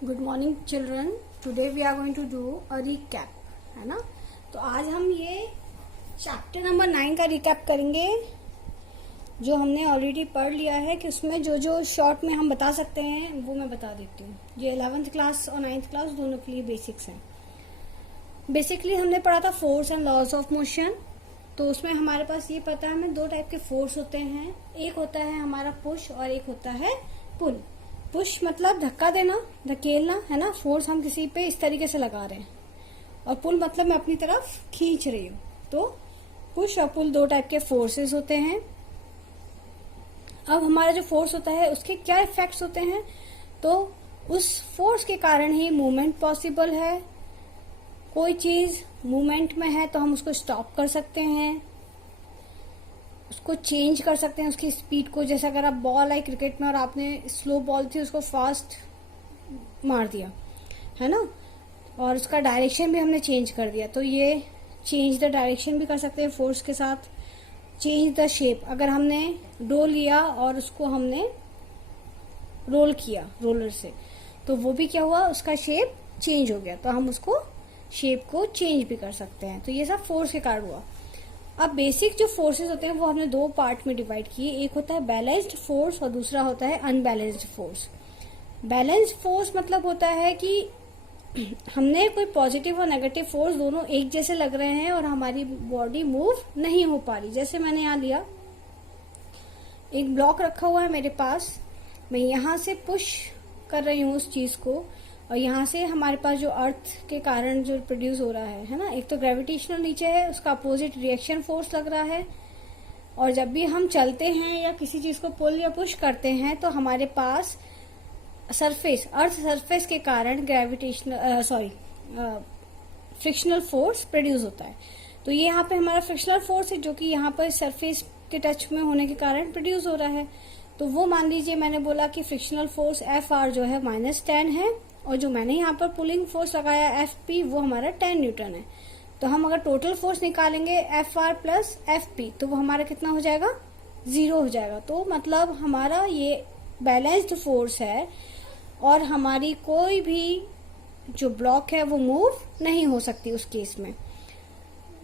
Good morning children. Today we are going to do a recap, है ना। तो आज हम ये चैप्टर नंबर 9 का रिकैप करेंगे जो हमने ऑलरेडी पढ़ लिया है कि उसमें जो जो शॉर्ट में हम बता सकते हैं वो मैं बता देती हूँ। ये 11th क्लास और 9th क्लास दोनों के लिए बेसिक्स हैं। बेसिकली हमने पढ़ा था force and laws of motion. तो उसमें हमारे पास ये पता है हमें दो टाइप के फोर्स होते हैं, एक होता है हमारा पुश और एक होता है पुल। पुश मतलब धक्का देना, धकेलना, है ना। फोर्स हम किसी पे इस तरीके से लगा रहे हैं, और पुल मतलब मैं अपनी तरफ खींच रही हूँ। तो पुश और पुल दो टाइप के फोर्सेस होते हैं। अब हमारा जो फोर्स होता है उसके क्या इफेक्ट्स होते हैं, तो उस फोर्स के कारण ही मूवमेंट पॉसिबल है। कोई चीज मूवमेंट में है तो हम उसको स्टॉप कर सकते हैं, उसको चेंज कर सकते हैं उसकी स्पीड को। जैसे अगर आप बॉल है क्रिकेट में और आपने स्लो बॉल थी उसको फास्ट मार दिया, है ना, और उसका डायरेक्शन भी हमने चेंज कर दिया, तो ये चेंज द डायरेक्शन भी कर सकते हैं फोर्स के साथ। चेंज द शेप, अगर हमने डो लिया और उसको हमने रोल किया रोलर से, तो वो भी क्या हुआ, उसका शेप चेंज हो गया, तो हम उसको शेप को चेंज भी कर सकते हैं। तो ये सब फोर्स के कारण हुआ। अब बेसिक जो फोर्सेस होते हैं वो हमने दो पार्ट में डिवाइड किए, एक होता है बैलेंस्ड फोर्स और दूसरा होता है अनबैलेंस्ड फोर्स। बैलेंस्ड फोर्स मतलब होता है कि हमने कोई पॉजिटिव और नेगेटिव फोर्स दोनों एक जैसे लग रहे हैं और हमारी बॉडी मूव नहीं हो पा रही। जैसे मैंने यहाँ लिया, एक ब्लॉक रखा हुआ है मेरे पास, मैं यहाँ से पुश कर रही हूँ उस चीज को, और यहाँ से हमारे पास जो अर्थ के कारण जो प्रोड्यूस हो रहा है ना, एक तो ग्रेविटेशनल नीचे है, उसका अपोजिट रिएक्शन फोर्स लग रहा है। और जब भी हम चलते हैं या किसी चीज को पुल या पुश करते हैं तो हमारे पास सरफेस, अर्थ सरफेस के कारण ग्रेविटेशनल फ्रिक्शनल फोर्स प्रोड्यूस होता है। तो ये यहाँ पे हमारा फ्रिक्शनल फोर्स है जो कि यहाँ पर सरफेस के टच में होने के कारण प्रोड्यूस हो रहा है। तो वो मान लीजिए मैंने बोला कि फ्रिक्शनल फोर्स Fr जो है -10 है, और जो मैंने यहाँ पर पुलिंग फोर्स लगाया Fp वो हमारा 10 न्यूटन है। तो हम अगर टोटल फोर्स निकालेंगे Fr प्लस Fp तो वो हमारा कितना हो जाएगा, 0 हो जाएगा। तो मतलब हमारा ये बैलेंस्ड फोर्स है और हमारी कोई भी जो ब्लॉक है वो मूव नहीं हो सकती उस केस में।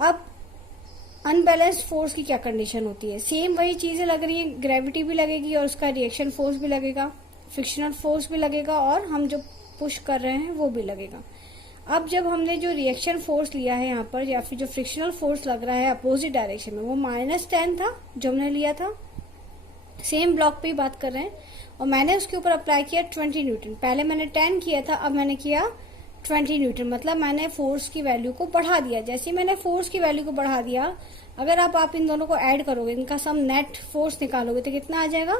अब अनबैलेंस्ड फोर्स की क्या कंडीशन होती है, सेम वही चीजें लग रही है, ग्रेविटी भी लगेगी और उसका रिएक्शन फोर्स भी लगेगा, फ्रिक्शनल फोर्स भी लगेगा, और हम जो पुश कर रहे हैं वो भी लगेगा। अब जब हमने जो रिएक्शन फोर्स लिया है यहाँ पर, या फिर जो फ्रिक्शनल फोर्स लग रहा है अपोजिट डायरेक्शन में, वो -10 था जो हमने लिया था, सेम ब्लॉक पे ही बात कर रहे हैं, और मैंने उसके ऊपर अप्लाई किया 20 न्यूटन। पहले मैंने 10 किया था, अब मैंने किया 20 न्यूटन, मतलब मैंने फोर्स की वैल्यू को बढ़ा दिया। जैसे ही मैंने फोर्स की वैल्यू को बढ़ा दिया, अगर आप इन दोनों को ऐड करोगे, इनका सम नेट फोर्स निकालोगे तो कितना आ जाएगा,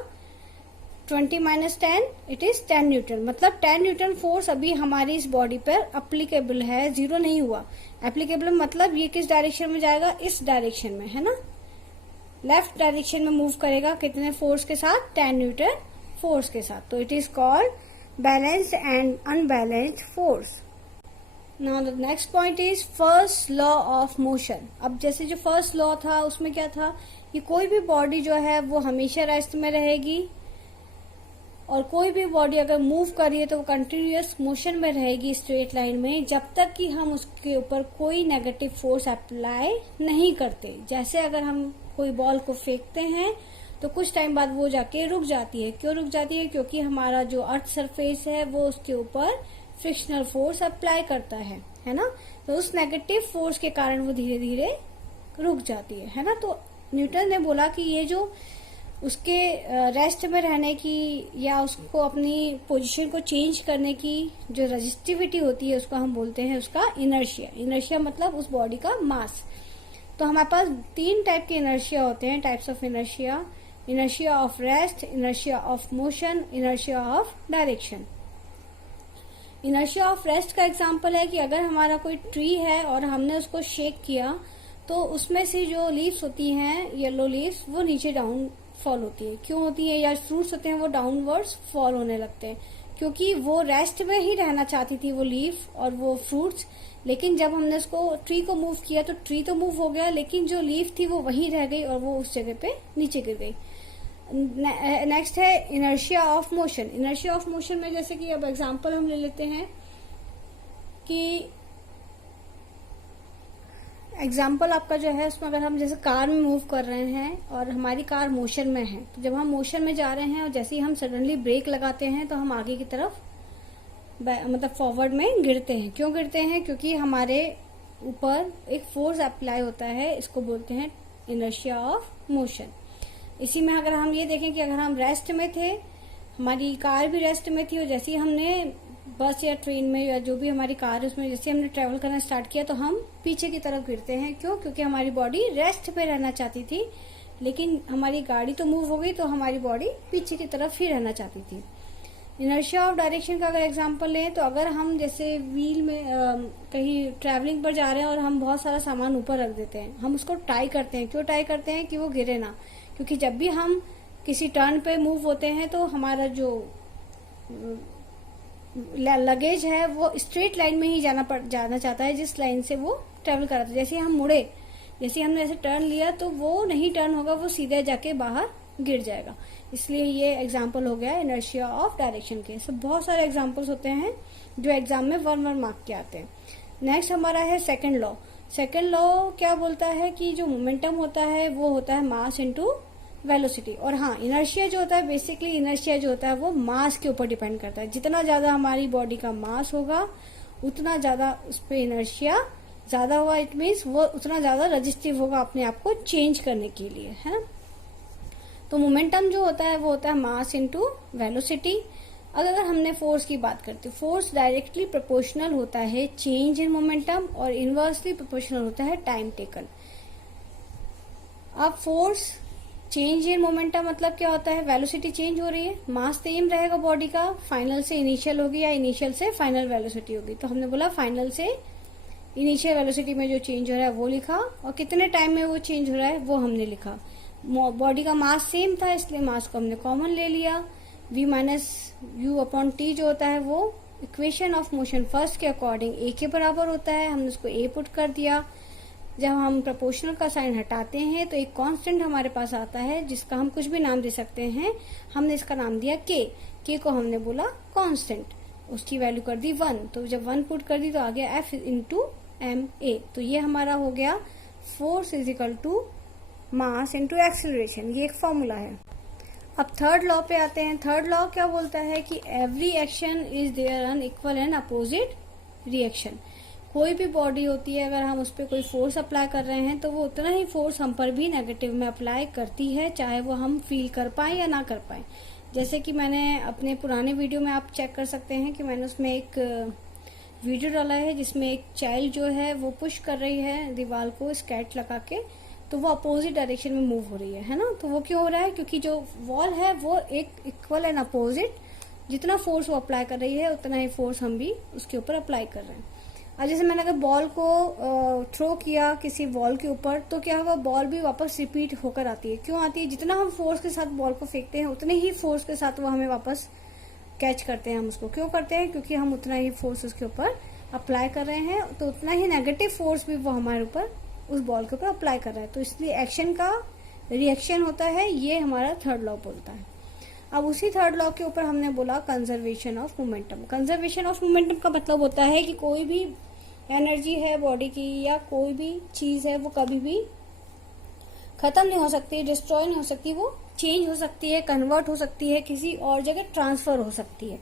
20 - 10 इट इज 10 न्यूटन। मतलब 10 न्यूटन फोर्स अभी हमारी इस बॉडी पर अप्लीकेबल है, 0 नहीं हुआ। एप्लीकेबल मतलब ये किस डायरेक्शन में जाएगा, इस डायरेक्शन में, है ना, लेफ्ट डायरेक्शन में मूव करेगा। कितने फोर्स के साथ, 10 न्यूटन फोर्स के साथ। तो it is called balanced and unbalanced force. Now the next point is first law of motion. अब जैसे जो फर्स्ट लॉ था उसमें क्या था कि कोई भी बॉडी जो है वो हमेशा रेस्ट में रहेगी, और कोई भी बॉडी अगर मूव कर रही है तो वो कंटिन्यूअस मोशन में रहेगी स्ट्रेट लाइन में, जब तक कि हम उसके ऊपर कोई नेगेटिव फोर्स अप्लाई नहीं करते। जैसे अगर हम कोई बॉल को फेंकते हैं तो कुछ टाइम बाद वो जाके रुक जाती है। क्यों रुक जाती है, क्योंकि हमारा जो अर्थ सरफेस है वो उसके ऊपर फ्रिक्शनल फोर्स अप्लाई करता है ना। तो उस नेगेटिव फोर्स के कारण वो धीरे धीरे रुक जाती है ना। तो न्यूटन ने बोला कि ये जो उसके रेस्ट में रहने की या उसको अपनी पोजीशन को चेंज करने की जो रेजिस्टिविटी होती है उसको हम बोलते हैं उसका इनर्शिया। इनर्शिया मतलब उस बॉडी का मास। तो हमारे पास 3 टाइप के इनर्शिया होते हैं, types of inertia: inertia of rest, inertia of motion, inertia of direction. Inertia of rest का एग्जांपल है कि अगर हमारा कोई ट्री है और हमने उसको शेक किया तो उसमें से जो लीव्स होती हैं, येलो लीव्स, वो नीचे डाउन फॉल होती है। क्यों होती है, या फ्रूट्स होते हैं वो डाउनवर्ड्स फॉल होने लगते हैं, क्योंकि वो रेस्ट में ही रहना चाहती थी वो लीफ और वो फ्रूट्स। लेकिन जब हमने उसको ट्री को मूव किया तो ट्री तो मूव हो गया, लेकिन जो लीफ थी वो वहीं रह गई और वो उस जगह पे नीचे गिर गई। नेक्स्ट है inertia of motion. Inertia of motion में जैसे कि अब एग्जांपल हम ले लेते हैं कि एग्जाम्पल आपका जो है उसमें अगर हम जैसे कार में मूव कर रहे हैं और हमारी कार मोशन में है, तो जब हम मोशन में जा रहे हैं और जैसे ही हम सडनली ब्रेक लगाते हैं तो हम आगे की तरफ मतलब फॉरवर्ड में गिरते हैं। क्यों गिरते हैं? क्योंकि हमारे ऊपर एक फोर्स अप्लाई होता है, इसको बोलते हैं इनर्शिया ऑफ मोशन। इसी में अगर हम ये देखें कि अगर हम रेस्ट में थे, हमारी कार भी रेस्ट में थी और जैसे ही हमने बस या ट्रेन में या जो भी हमारी कार है उसमें जैसे हमने ट्रेवल करना स्टार्ट किया तो हम पीछे की तरफ गिरते हैं। क्यों? क्योंकि हमारी बॉडी रेस्ट पे रहना चाहती थी, लेकिन हमारी गाड़ी तो मूव हो गई तो हमारी बॉडी पीछे की तरफ ही रहना चाहती थी। इनर्शिया ऑफ डायरेक्शन का अगर एग्जांपल लें तो अगर हम जैसे व्हील में कहीं ट्रैवलिंग पर जा रहे हैं और हम बहुत सारा सामान ऊपर रख देते हैं, हम उसको टाई करते हैं। क्यों टाई करते हैं? कि वो गिरे ना। क्योंकि जब भी हम किसी टर्न पे मूव होते हैं तो हमारा जो लगेज है वो स्ट्रेट लाइन में ही जाना चाहता है, जिस लाइन से वो ट्रेवल कर रहा था। जैसे हम मुड़े, जैसे हमने ऐसे टर्न लिया तो वो नहीं टर्न होगा, वो सीधे जाके बाहर गिर जाएगा। इसलिए ये एग्जाम्पल हो गया इनर्शिया ऑफ डायरेक्शन के। सब बहुत सारे एग्जाम्पल्स होते हैं जो एग्जाम में 1 मार्क के आते हैं। नेक्स्ट हमारा है सेकंड लॉ। सेकंड लॉ क्या बोलता है कि जो मोमेंटम होता है वो होता है मास इनटू वेलोसिटी। और हाँ, इनर्शिया जो होता है, बेसिकली इनर्शिया जो होता है वो मास के ऊपर डिपेंड करता है। जितना ज्यादा हमारी बॉडी का मास होगा उतना ज्यादा उस पर इनर्शिया ज्यादा होगा। इट मीन्स वो उतना ज्यादा रजिस्टिव होगा अपने आप को चेंज करने के लिए, है ना। तो मोमेंटम जो होता है वो होता है मास इनटू वेलोसिटी। अगर हमने फोर्स की बात करते हैं, फोर्स डायरेक्टली प्रोपोर्शनल होता है चेंज इन मोमेंटम और इनवर्सली प्रोपोर्शनल होता है टाइम टेकन। अब फोर्स चेंज इन मोमेंटम मतलब क्या होता है? वेलोसिटी चेंज हो रही है, मास सेम रहेगा बॉडी का, फाइनल से इनिशियल होगी या इनिशियल से फाइनल वेलोसिटी होगी। तो हमने बोला फाइनल से इनिशियल वेलोसिटी में जो चेंज हो रहा है वो लिखा, और कितने टाइम में वो चेंज हो रहा है वो हमने लिखा। बॉडी का मास सेम था इसलिए मास को हमने कॉमन ले लिया। v minus you upon T जो होता है वो इक्वेशन ऑफ मोशन फर्स्ट के अकॉर्डिंग a के बराबर होता है, हमने उसको a पुट कर दिया। जब हम प्रोपोर्शनल का साइन हटाते हैं तो एक कांस्टेंट हमारे पास आता है जिसका हम कुछ भी नाम दे सकते हैं। हमने इसका नाम दिया k को हमने बोला कांस्टेंट, उसकी वैल्यू कर दी 1। तो जब 1 पुट कर दी तो आ गया F इंटू एम ए। तो ये हमारा हो गया force is equal to mass into acceleration. ये एक फॉर्मूला है। अब थर्ड लॉ पे आते हैं। थर्ड लॉ क्या बोलता है कि every action is there an equal and opposite reaction. कोई भी बॉडी होती है, अगर हम उस पर कोई फोर्स अप्लाई कर रहे हैं तो वो उतना ही फोर्स हम पर भी नेगेटिव में अप्लाई करती है, चाहे वो हम फील कर पाए या ना कर पाए। जैसे कि मैंने अपने पुराने वीडियो में आप चेक कर सकते हैं कि मैंने उसमें एक वीडियो डाला है जिसमें एक चाइल्ड जो है वो पुश कर रही है दीवार को स्केट लगा के, तो वो अपोजिट डायरेक्शन में मूव हो रही है ना। तो वो क्यों हो रहा है? क्योंकि जो वॉल है वो एक इक्वल एंड अपोजिट, जितना फोर्स वो अप्लाई कर रही है उतना ही फोर्स हम भी उसके ऊपर अप्लाई कर रहे हैं। और जैसे मैंने अगर बॉल को थ्रो किया किसी वॉल के ऊपर तो क्या होगा? बॉल भी वापस रिपीट होकर आती है। क्यों आती है? जितना हम फोर्स के साथ बॉल को फेंकते हैं उतने ही फोर्स के साथ वो हमें वापस कैच करते हैं। हम उसको क्यों करते हैं? क्योंकि हम उतना ही फोर्स उसके ऊपर अप्लाई कर रहे हैं, तो उतना ही नेगेटिव फोर्स भी वो हमारे ऊपर उस बॉल के ऊपर अप्लाई कर रहा है। तो इसलिए एक्शन का रिएक्शन होता है, ये हमारा थर्ड लॉ बोलता है। अब उसी थर्ड लॉ के ऊपर हमने बोला conservation of momentum. Conservation of momentum का मतलब होता है कि कोई भी एनर्जी है बॉडी की या कोई भी चीज है वो कभी भी खत्म नहीं हो सकती, डिस्ट्रॉय नहीं हो सकती, वो चेंज हो सकती है, कन्वर्ट हो सकती है, किसी और जगह ट्रांसफर हो सकती है।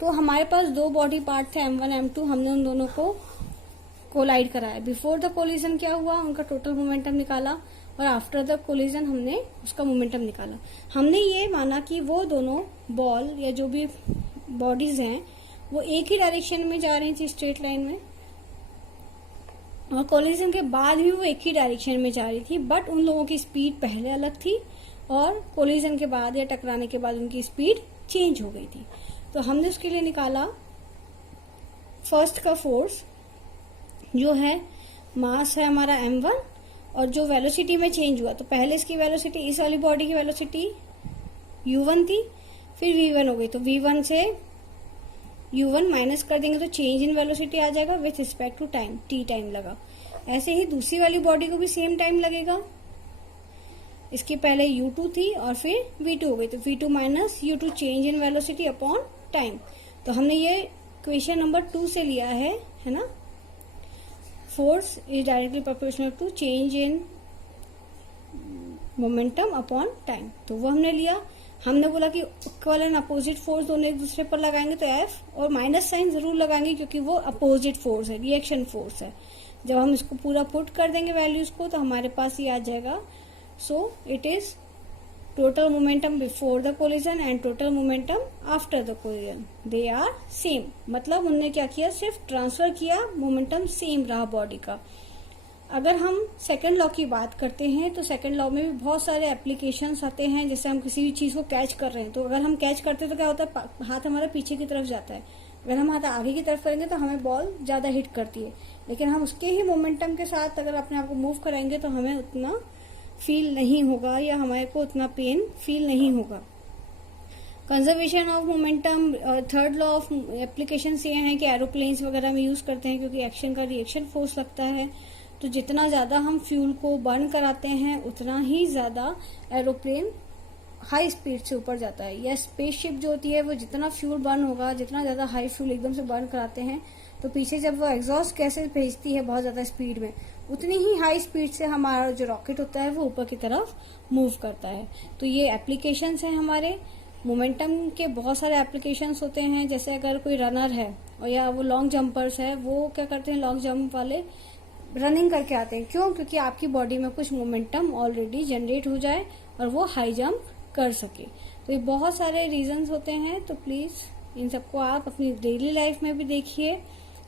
तो हमारे पास दो बॉडी पार्ट थे M1 M2, हमने उन दोनों को कोलाइड कराया। बिफोर द कोलिजन क्या हुआ? उनका टोटल मोमेंटम निकाला और आफ्टर द कोलिजन हमने उसका मोमेंटम निकाला। हमने ये माना कि वो दोनों बॉल या जो भी बॉडीज हैं वो एक ही डायरेक्शन में जा रही थी स्ट्रेट लाइन में, और कोलिजन के बाद भी वो एक ही डायरेक्शन में जा रही थी, बट उन लोगों की स्पीड पहले अलग थी और कोलिजन के बाद या टकराने के बाद उनकी स्पीड चेंज हो गई थी। तो हमने उसके लिए निकाला फर्स्ट का फोर्स जो है मास है हमारा M1, और जो वेलोसिटी में चेंज हुआ तो पहले इसकी वेलोसिटी, इस वाली बॉडी की वेलोसिटी U1 थी, फिर V1 हो गई। तो V1 से U1 माइनस कर देंगे तो चेंज इन वेलोसिटी आ जाएगा with respect to time, T time लगा। ऐसे ही दूसरी वाली बॉडी को भी सेम टाइम लगेगा, इसके पहले u2 थी और फिर v2 हो गई, तो v2 minus u2 change in velocity upon time. तो हमने ये क्वेश्चन नंबर 2 से लिया है ना। Force is directly proportional to change in momentum upon time, तो वो हमने लिया। हमने बोला कि इक्वल एंड अपोजिट फोर्स दोनों एक दूसरे पर लगाएंगे तो एफ और माइनस साइन जरूर लगाएंगे क्योंकि वो अपोजिट फोर्स है, रिएक्शन फोर्स है। जब हम इसको पूरा पुट कर देंगे वैल्यूज को तो हमारे पास ये आ जाएगा। So it is total momentum before the collision and total momentum after the collision, they are same. मतलब उन्होंने क्या किया, सिर्फ ट्रांसफर किया, मोमेंटम सेम रहा बॉडी का। अगर हम सेकंड लॉ की बात करते हैं तो सेकंड लॉ में भी बहुत सारे एप्लीकेशंस आते हैं। जैसे हम किसी भी चीज को कैच कर रहे हैं तो अगर हम कैच करते हैं तो क्या होता है, हाथ हमारा पीछे की तरफ जाता है। अगर हम हाथ आगे की तरफ करेंगे तो हमें बॉल ज्यादा हिट करती है, लेकिन हम उसके ही मोमेंटम के साथ अगर अपने आप को मूव कराएंगे तो हमें उतना फील नहीं होगा या हमारे को उतना पेन फील नहीं होगा। Conservation of momentum, third law of application ये है कि एरोप्लेन्स वगैरह में यूज करते हैं क्योंकि एक्शन का रिएक्शन फोर्स लगता है। तो जितना ज्यादा हम फ्यूल को बर्न कराते हैं उतना ही ज्यादा एरोप्लेन हाई स्पीड से ऊपर जाता है। या स्पेसशिप जो होती है वो जितना फ्यूल बर्न होगा, जितना ज्यादा हाई फ्यूल एकदम से बर्न कराते हैं तो पीछे जब वो एग्जॉस्ट गैसेस भेजती है बहुत ज्यादा स्पीड में, उतनी ही हाई स्पीड से हमारा जो रॉकेट होता है वो ऊपर की तरफ मूव करता है। तो ये एप्लीकेशंस हैं हमारे मोमेंटम के। बहुत सारे एप्लीकेशंस होते हैं, जैसे अगर कोई रनर है और या वो लॉन्ग जंपर्स है, वो क्या करते हैं, लॉन्ग जंप वाले रनिंग करके आते हैं। क्यों? क्योंकि आपकी बॉडी में कुछ मोमेंटम ऑलरेडी जनरेट हो जाए और वो हाई जंप कर सके। तो ये बहुत सारे रीजंस होते हैं। तो प्लीज इन सबको आप अपनी डेली लाइफ में भी देखिए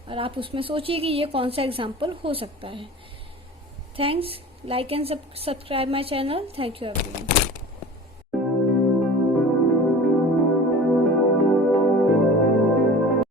और आप उसमें सोचिए कि ये कौन सा एग्जाम्पल हो सकता है। Thanks, like and subscribe my channel. Thank you everyone.